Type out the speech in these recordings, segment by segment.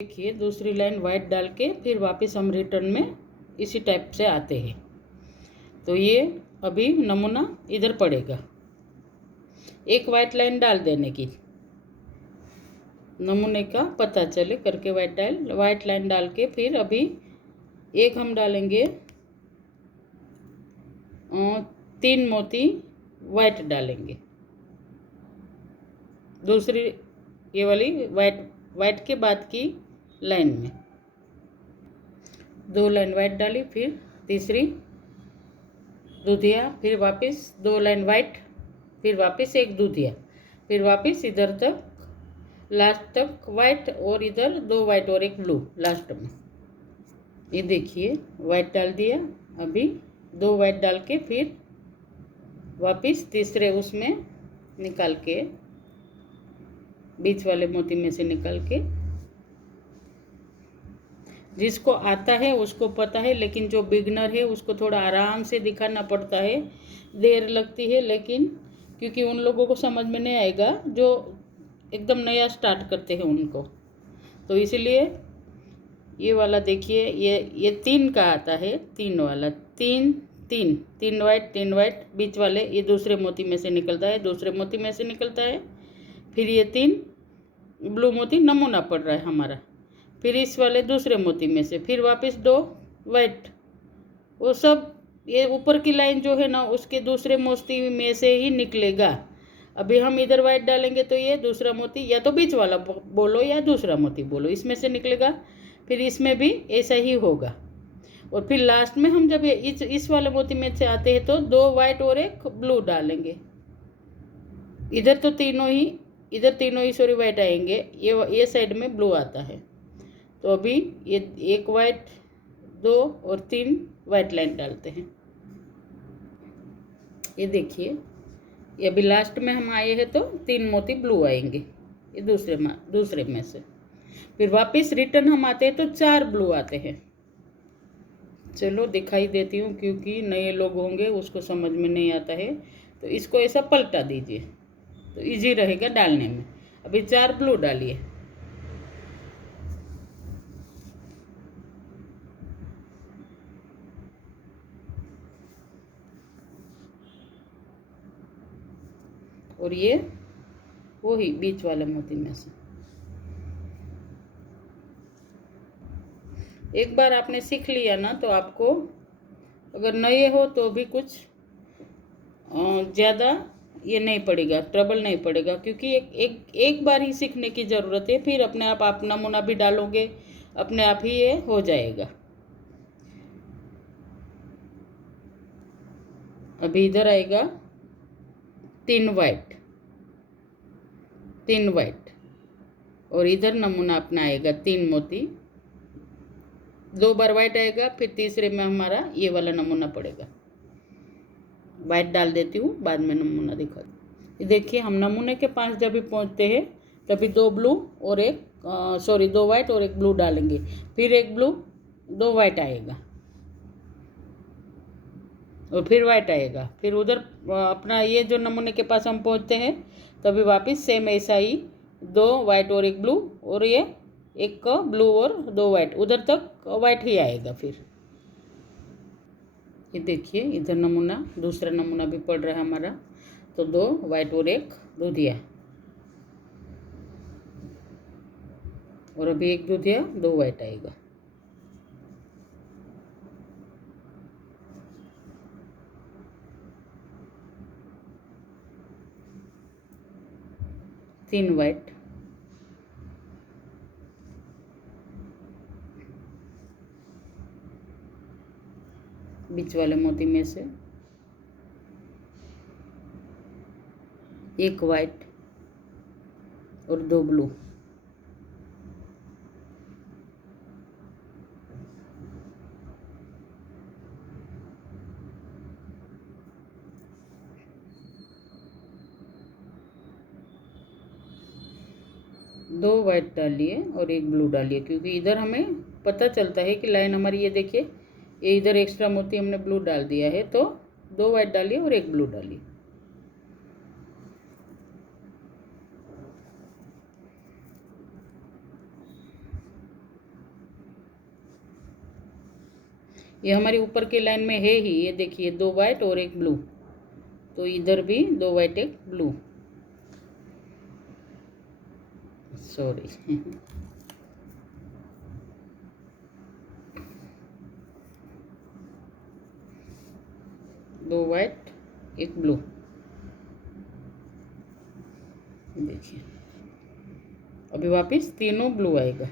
देखिए दूसरी line white डाल के फिर वापस हम रिटर्न में इसी टाइप से आते हैं। तो ये अभी नमूना इधर पड़ेगा। एक वाइट लाइन डाल देने की, नमूने का पता चले करके वाइट लाइन डाल के फिर अभी एक हम डालेंगे 3 मोती वाइट डालेंगे। दूसरी ये वाली वाइट के बाद की लाइन में 2 लाइन वाइट डाली, फिर तीसरी दूधिया, फिर वापस 2 लाइन वाइट, फिर वापस एक दूधिया, फिर वापस इधर तक लास्ट तक वाइट और इधर 2 वाइट और एक ब्लू लास्ट में। ये देखिए वाइट डाल दिया, अभी 2 वाइट डाल के फिर वापस तीसरे उसमें निकाल के बीच वाले मोती में से निकाल के, जिसको आता है उसको पता है, लेकिन जो बिगनर है उसको थोड़ा आराम से दिखाना पड़ता है, देर लगती है, लेकिन क्योंकि उन लोगों को समझ में नहीं आएगा जो एकदम नया स्टार्ट करते हैं उनको, तो इसलिए ये वाला देखिए ये 3 का आता है, 3 वाला 3 वाइट बीच वाले ये दूसरे मोती में से निकलता है, दूसरे मोती में से निकलता है, फिर ये 3 ब्लू मोती नमूना पड़ रहा है हमारा, फिर इस वाले दूसरे मोती में से फिर वापस 2 वाइट, वो सब ये ऊपर की लाइन जो है ना उसके दूसरे मोती में से ही निकलेगा। अभी हम इधर वाइट डालेंगे तो ये दूसरा मोती या तो बीच वाला बोलो या दूसरा मोती बोलो इसमें से निकलेगा, फिर इसमें भी ऐसा ही होगा। और फिर लास्ट में हम जब इस वाले मोती में से आते हैं तो 2 वाइट और एक ब्लू डालेंगे। इधर तीनों ही सॉरी वाइट आएंगे, ये साइड में ब्लू आता है। तो अभी ये 1 वाइट 2 और 3 वाइट लाइन डालते हैं। ये देखिए ये अभी लास्ट में हम आए हैं तो 3 मोती ब्लू आएंगे ये दूसरे में से, फिर वापस रिटर्न हम आते हैं तो 4 ब्लू आते हैं। चलो दिखाई देती हूँ, क्योंकि नए लोग होंगे उसको समझ में नहीं आता है, तो इसको ऐसा पलटा दीजिए तो इजी रहेगा डालने में। अभी 4 ब्लू डालिए, और ये वही बीच वाले मोती में से। एक बार आपने सीख लिया ना तो आपको अगर नए हो तो भी कुछ ज़्यादा ये नहीं पड़ेगा, ट्रबल नहीं पड़ेगा, क्योंकि एक बार ही सीखने की ज़रूरत है, फिर अपने आप नमूना भी डालोगे अपने आप ही ये हो जाएगा। अभी इधर आएगा 3 वाइट और इधर नमूना अपना आएगा 3 मोती, 2 बार वाइट आएगा, फिर तीसरे में हमारा ये वाला नमूना पड़ेगा। वाइट डाल देती हूँ, बाद में नमूना दिखा। ये देखिए हम नमूने के पास जब भी पहुँचते हैं तभी 2 ब्लू और 2 वाइट और 1 ब्लू डालेंगे, फिर 1 ब्लू 2 वाइट आएगा और फिर वाइट आएगा, फिर उधर अपना ये जो नमूने के पास हम पहुँचते हैं तभी वापस सेम ऐसा ही 2 वाइट और 1 ब्लू और ये 1 ब्लू और 2 वाइट, उधर तक वाइट ही आएगा। फिर ये देखिए इधर दूसरा नमूना भी पड़ रहा है हमारा, तो 2 वाइट और 1 दूधिया, और अभी 1 दूधिया 2 वाइट आएगा। तीन वाइट, बीच वाले मोती में से 1 वाइट और 2 ब्लू, दो वाइट डालिए और 1 ब्लू डालिए, क्योंकि इधर हमें पता चलता है कि लाइन हमारी ये देखिए ये इधर एक्स्ट्रा मोती हमने ब्लू डाल दिया है, तो 2 वाइट डालिए और 1 ब्लू डालिए। ये हमारी ऊपर की लाइन में है ही, ये देखिए 2 वाइट और 1 ब्लू, तो इधर भी 2 white 1 blue, sorry 2 white 1 blue, देखिए अभी वापस तीनों ब्लू आएगा।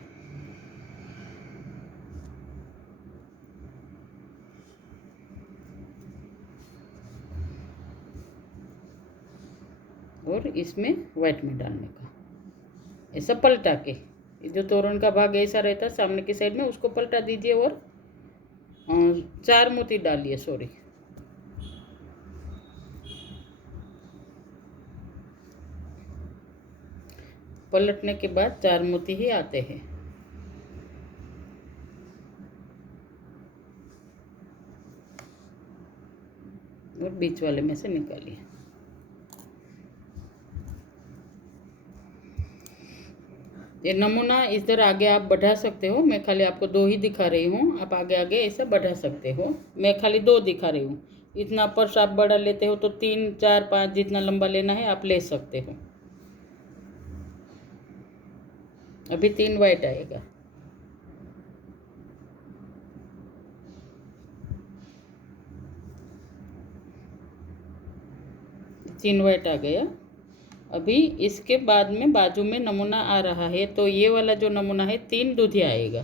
और इसमें वाइट में डालने का, ऐसा पलटा के, जो तोरण का भाग ऐसा रहता है सामने की साइड में उसको पलटा दीजिए और 4 मोती डालिए, सॉरी पलटने के बाद 4 मोती ही आते हैं। और बीच वाले में से निकालिए। ये नमूना इधर आगे आप बढ़ा सकते हो, मैं खाली आपको 2 ही दिखा रही हूँ, आप आगे आगे ऐसा बढ़ा सकते हो, मैं खाली 2 दिखा रही हूँ। इतना पर्स आप बड़ा लेते हो तो 3 4 5 जितना लंबा लेना है आप ले सकते हो। अभी 3 वाइट आएगा, तीन वाइट आ गया। अभी इसके बाद में बाजू में नमूना आ रहा है, तो ये वाला जो नमूना है 3 दूधिया आएगा,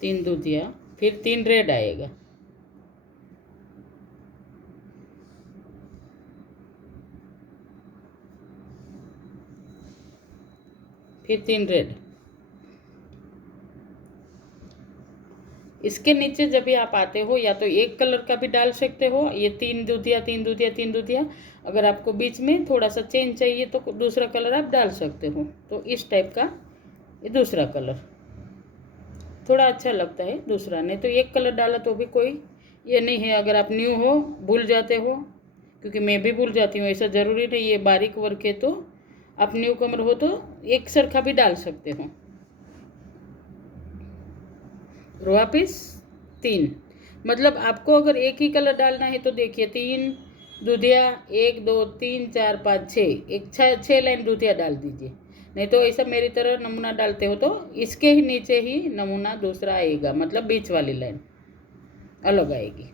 3 दूधिया, फिर 3 रेड आएगा, फिर 3 रेड। इसके नीचे जब भी आप आते हो या तो एक कलर का भी डाल सकते हो, ये 3 दूधिया 3 दूधिया 3 दूधिया, अगर आपको बीच में थोड़ा सा चेंज चाहिए तो दूसरा कलर आप डाल सकते हो। तो इस टाइप का ये दूसरा कलर थोड़ा अच्छा लगता है दूसरा, नहीं तो एक कलर डाला तो भी कोई ये नहीं है। अगर आप न्यू हो, भूल जाते हो, क्योंकि मैं भी भूल जाती हूँ, ऐसा ज़रूरी नहीं ये बारीक वर्क है, तो आप न्यू कमर हो तो एक सरखा भी डाल सकते हो। वापिस 3, मतलब आपको अगर एक ही कलर डालना है तो देखिए 3 दूधिया, 1 2 3 4 5 6, एक 6 लाइन दूधिया डाल दीजिए। नहीं तो ऐसा मेरी तरह नमूना डालते हो तो इसके ही नीचे ही नमूना दूसरा आएगा, मतलब बीच वाली लाइन अलग आएगी।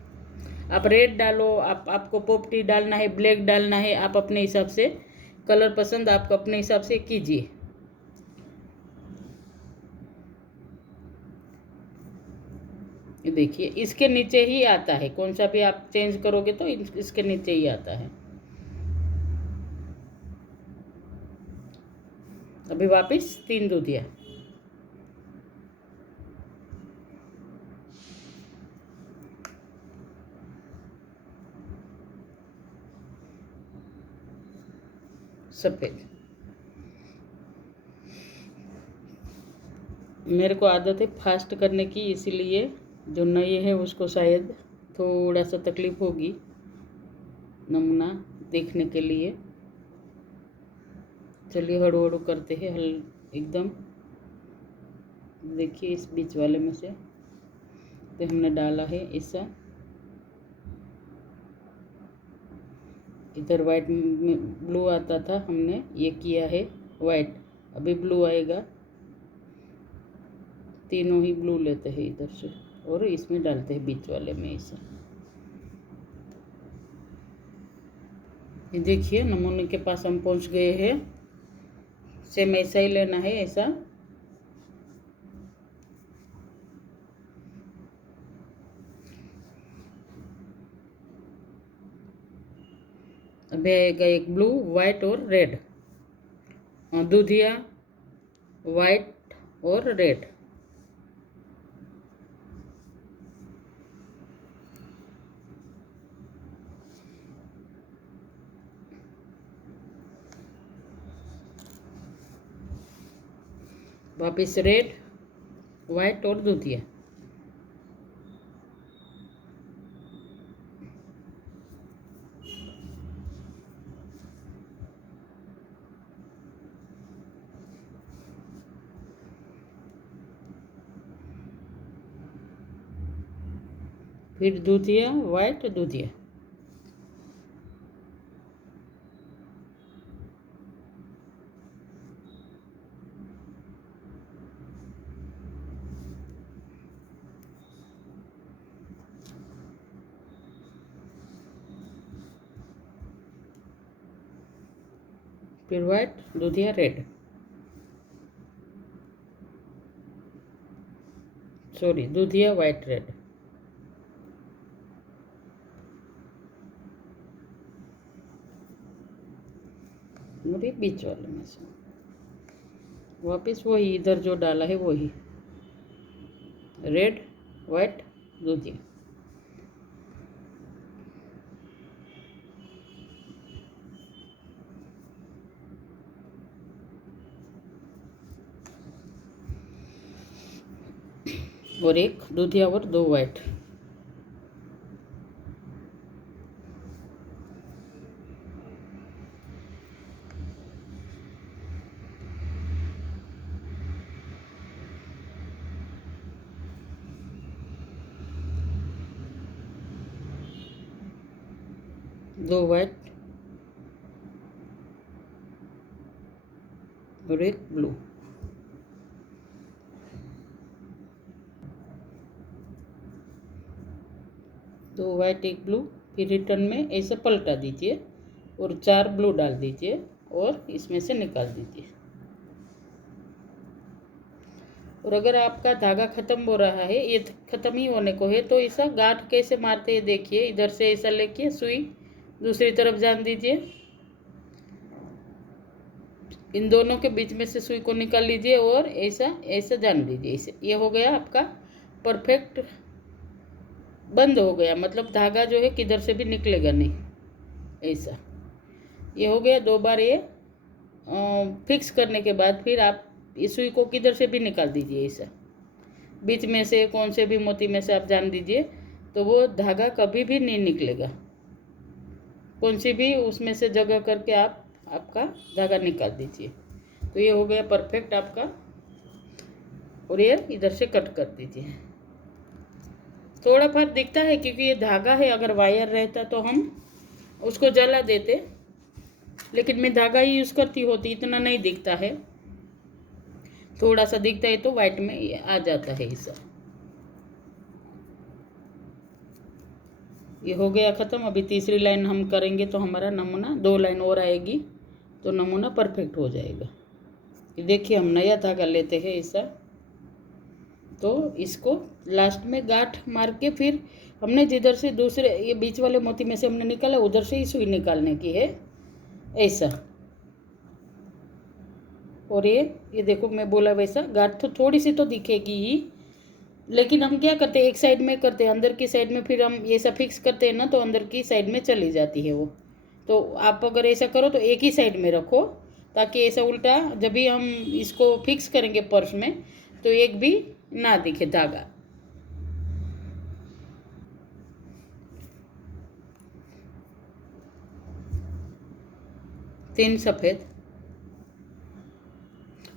आप रेड डालो, आपको पोपटी डालना है, ब्लैक डालना है, आप अपने हिसाब से कलर पसंद आप अपने हिसाब से कीजिए। देखिए इसके नीचे ही आता है, कौन सा भी आप चेंज करोगे तो इसके नीचे ही आता है। अभी वापस 3 दूधिया, सफ़ेद। मेरे को आदत है फास्ट करने की, इसीलिए जो नए है उसको शायद थोड़ा सा तकलीफ होगी नमूना देखने के लिए। चलिए हड़ू हड़ू करते हैं, हल एकदम। देखिए इस बीच वाले में से तो हमने डाला है ऐसा, इधर वाइट में ब्लू आता था, हमने ये किया है वाइट, अभी ब्लू आएगा। तीनों ही ब्लू लेते हैं इधर से और इसमें डालते हैं बीच वाले में ऐसा। ये देखिए नमूने के पास हम पहुंच गए हैं, सेम ऐसा ही लेना है ऐसा। अभी आएगा एक ब्लू, वाइट और रेड, दूधिया वाइट और रेड। वापिस रेड वाइट और दूधिया, फिर दूधिया वाइट दूधिया, फिर वाइट दूधिया रेड, सॉरी दूधिया वाइट रेड, और बीच वाले में से वापस वही इधर जो डाला है वही रेड वाइट दूधिया, और एक दूधिया और दो वाइट, दो वाइट और एक ब्लू, दो वाइट एक ब्लू, फिर रिटर्न में ऐसे पलटा दीजिए और 4 ब्लू डाल दीजिए और इसमें से निकाल दीजिए। और अगर आपका धागा ख़त्म हो रहा है, ये ख़त्म ही होने को है, तो ऐसा गांठ कैसे मारते हैं देखिए, इधर से ऐसा लेके सुई दूसरी तरफ जान दीजिए, इन दोनों के बीच में से सुई को निकाल लीजिए और ऐसा ऐसा जान दीजिए। इसे ये हो गया आपका परफेक्ट, बंद हो गया, मतलब धागा जो है किधर से भी निकलेगा नहीं, ऐसा ये हो गया। 2 बार ये फिक्स करने के बाद फिर आप इस सुई को किधर से भी निकाल दीजिए, ऐसा बीच में से कौन से भी मोती में से आप जान दीजिए, तो वो धागा कभी भी नहीं निकलेगा, कौन सी भी उसमें से जगह करके आप आपका धागा निकाल दीजिए। तो ये हो गया परफेक्ट आपका, और ये इधर से कट कर दीजिए। थोड़ा बहुत दिखता है क्योंकि ये धागा है, अगर वायर रहता तो हम उसको जला देते, लेकिन मैं धागा ही यूज़ करती होती, इतना नहीं दिखता है, थोड़ा सा दिखता है तो वाइट में ये आ जाता है ऐसा। ये हो गया ख़त्म। अभी तीसरी लाइन हम करेंगे तो हमारा नमूना 2 लाइन और आएगी तो नमूना परफेक्ट हो जाएगा। ये देखिए हम नया धागा लेते हैं ऐसा, तो इसको लास्ट में गांठ मार के फिर हमने जिधर से दूसरे ये बीच वाले मोती में से हमने निकाला उधर से ही सुई निकालने की है ऐसा। और ये देखो मैं बोला वैसा गांठ तो थोड़ी सी तो दिखेगी ही, लेकिन हम क्या करते हैं एक साइड में करते हैं, अंदर की साइड में फिर हम ये सब फिक्स करते हैं ना, तो अंदर की साइड में चली जाती है वो। तो आप अगर ऐसा करो तो एक ही साइड में रखो, ताकि ऐसा उल्टा जब भी हम इसको फिक्स करेंगे पर्स में तो एक भी ना दिखे धागा। तीन सफ़ेद,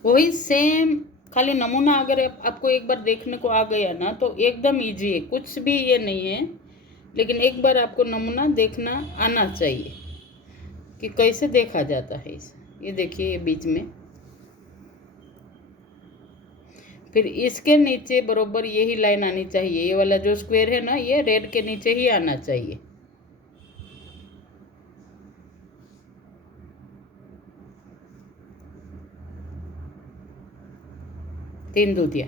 वही सेम, खाली नमूना अगर आपको एक बार देखने को आ गया ना तो एकदम इजी है, कुछ भी ये नहीं है, लेकिन एक बार आपको नमूना देखना आना चाहिए कि कैसे देखा जाता है इसे। ये देखिए ये बीच में, फिर इसके नीचे बरोबर यही लाइन आनी चाहिए, ये वाला जो स्क्वायर है ना ये रेड के नीचे ही आना चाहिए। तीन दूधिया,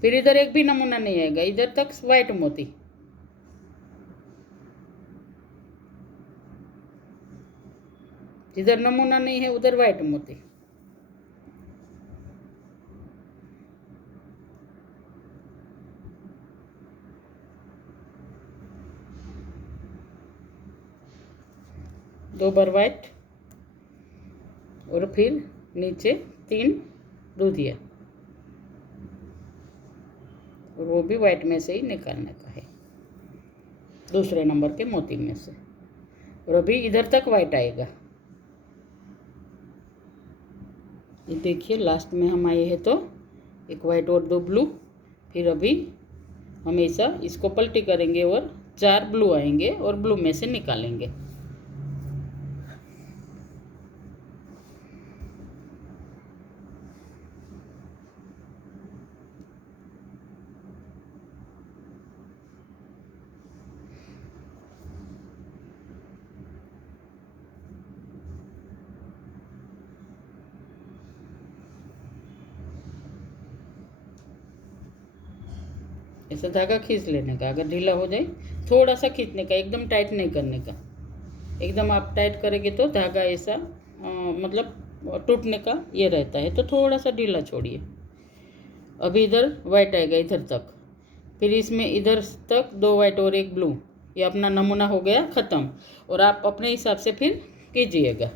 फिर इधर एक भी नमूना नहीं आएगा, इधर तक वाइट मोती, जिधर नमूना नहीं है उधर वाइट मोती। दो बार वाइट और फिर नीचे 3 दूधिया, और वो भी वाइट में से ही निकालने का है, दूसरे नंबर के मोती में से। और अभी इधर तक वाइट आएगा। ये देखिए लास्ट में हम आए हैं तो एक वाइट और 2 ब्लू, फिर अभी हम ऐसा इसको पलटी करेंगे और 4 ब्लू आएंगे और ब्लू में से निकालेंगे। ऐसा धागा खींच लेने का, अगर ढीला हो जाए थोड़ा सा खींचने का, एकदम टाइट नहीं करने का। एकदम आप टाइट करेंगे तो धागा ऐसा मतलब टूटने का ये रहता है, तो थोड़ा सा ढीला छोड़िए। अभी इधर वाइट आएगा इधर तक, फिर इसमें इधर तक 2 वाइट और 1 ब्लू। ये अपना नमूना हो गया ख़त्म। और आप अपने हिसाब से फिर कीजिएगा।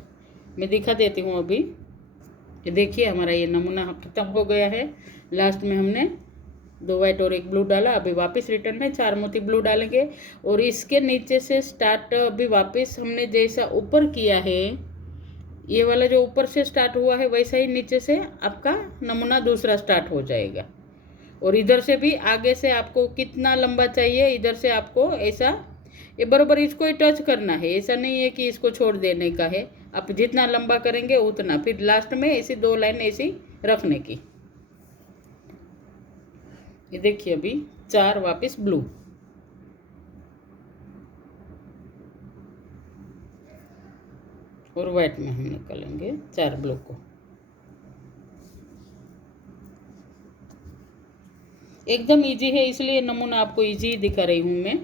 मैं दिखा देती हूँ अभी। ये देखिए हमारा ये नमूना ख़त्म हो गया है। लास्ट में हमने 2 वाइट और 1 ब्लू डाला। अभी वापस रिटर्न में 4 मोती ब्लू डालेंगे और इसके नीचे से स्टार्ट अभी वापस हमने जैसा ऊपर किया है, ये वाला जो ऊपर से स्टार्ट हुआ है वैसा ही नीचे से आपका नमूना दूसरा स्टार्ट हो जाएगा। और इधर से भी आगे से आपको कितना लंबा चाहिए, इधर से आपको ऐसा ये बराबर इसको ही टच करना है। ऐसा नहीं है कि इसको छोड़ देने का है, आप जितना लंबा करेंगे उतना। फिर लास्ट में ऐसी 2 लाइन ऐसी रखने की। ये देखिए अभी 4 वापस ब्लू। और वाइट में हम निकालेंगे 4 ब्लू को। एकदम इजी है, इसलिए नमूना आपको इजी दिखा रही हूँ मैं।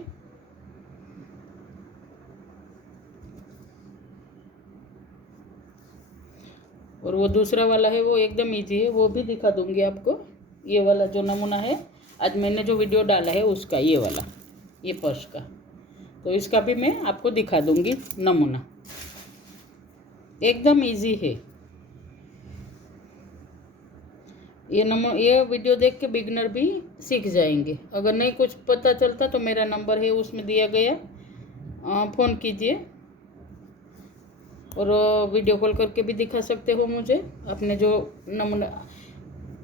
और वो दूसरा वाला है वो एकदम इजी है, वो भी दिखा दूंगी आपको। ये वाला जो नमूना है आज मैंने जो वीडियो डाला है उसका, ये वाला, ये पर्स का, तो इसका भी मैं आपको दिखा दूंगी नमूना। एकदम इजी है। ये वीडियो देख के बिगनर भी सीख जाएंगे। अगर नहीं कुछ पता चलता तो मेरा नंबर है उसमें दिया गया, फ़ोन कीजिए और वीडियो कॉल करके भी दिखा सकते हो मुझे। आपने जो नमूना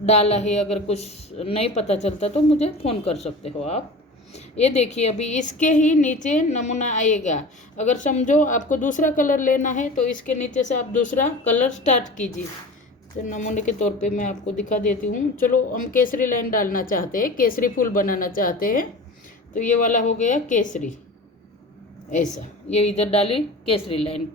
डाला है अगर कुछ नहीं पता चलता तो मुझे फ़ोन कर सकते हो आप। ये देखिए अभी इसके ही नीचे नमूना आएगा। अगर समझो आपको दूसरा कलर लेना है तो इसके नीचे से आप दूसरा कलर स्टार्ट कीजिए। तो नमूने के तौर पे मैं आपको दिखा देती हूँ। चलो हम केसरी लाइन डालना चाहते हैं, केसरी फूल बनाना चाहते हैं, तो ये वाला हो गया केसरी। ऐसा ये इधर डाली केसरी लाइन,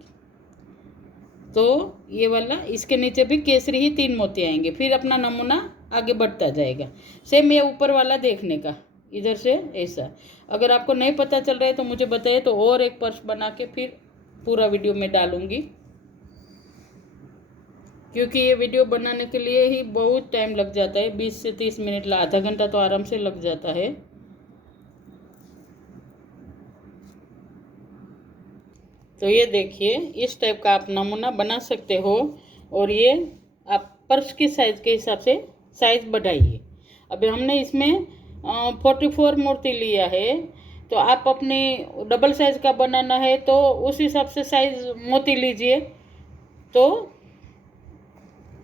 तो ये वाला इसके नीचे भी केसरी ही 3 मोती आएंगे। फिर अपना नमूना आगे बढ़ता जाएगा। सेम ये ऊपर वाला देखने का, इधर से ऐसा। अगर आपको नहीं पता चल रहा है तो मुझे बताइए, तो और एक पर्स बना के फिर पूरा वीडियो में डालूंगी, क्योंकि ये वीडियो बनाने के लिए ही बहुत टाइम लग जाता है। 20 से 30 मिनट, आधा घंटा तो आराम से लग जाता है। तो ये देखिए इस टाइप का आप नमूना बना सकते हो। और ये आप पर्स की साइज़ के हिसाब से साइज़ बढ़ाइए। अभी हमने इसमें 44 मूर्ति लिया है, तो आप अपनी डबल साइज़ का बनाना है तो उस हिसाब से साइज़ मोती लीजिए। तो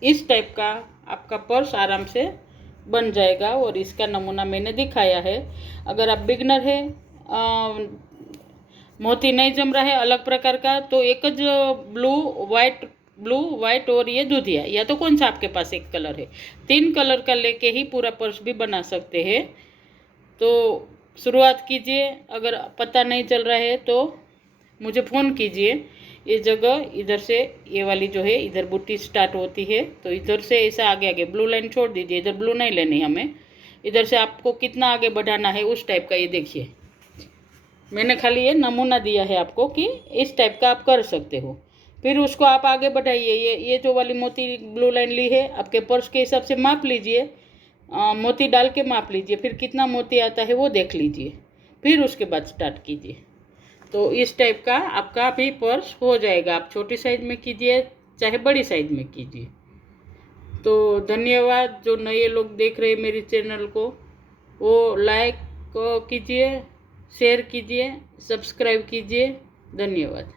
इस टाइप का आपका पर्स आराम से बन जाएगा। और इसका नमूना मैंने दिखाया है। अगर आप बिगनर है, मोती नहीं जम रहा है अलग प्रकार का, तो एक ज ब्लू वाइट और ये दूधिया, या तो कौन सा आपके पास एक कलर है, 3 कलर का लेके ही पूरा पर्स भी बना सकते हैं। तो शुरुआत कीजिए। अगर पता नहीं चल रहा है तो मुझे फ़ोन कीजिए। ये जगह इधर से ये वाली जो है इधर बुट्टी स्टार्ट होती है, तो इधर से ऐसा आगे आगे ब्लू लाइन छोड़ दीजिए। इधर ब्लू नहीं लेनी हमें, इधर से आपको कितना आगे बढ़ाना है उस टाइप का। ये देखिए मैंने खाली ये नमूना दिया है आपको कि इस टाइप का आप कर सकते हो। फिर उसको आप आगे बढ़ाइए। ये जो वाली मोती ब्लू लाइन ली है आपके पर्स के हिसाब से माप लीजिए, मोती डाल के माप लीजिए, फिर कितना मोती आता है वो देख लीजिए, फिर उसके बाद स्टार्ट कीजिए। तो इस टाइप का आपका भी पर्स हो जाएगा। आप छोटी साइज़ में कीजिए चाहे बड़ी साइज़ में कीजिए। तो धन्यवाद। जो नए लोग देख रहे हैं मेरे चैनल को, वो लाइक कीजिए, शेयर कीजिए, सब्सक्राइब कीजिए। धन्यवाद।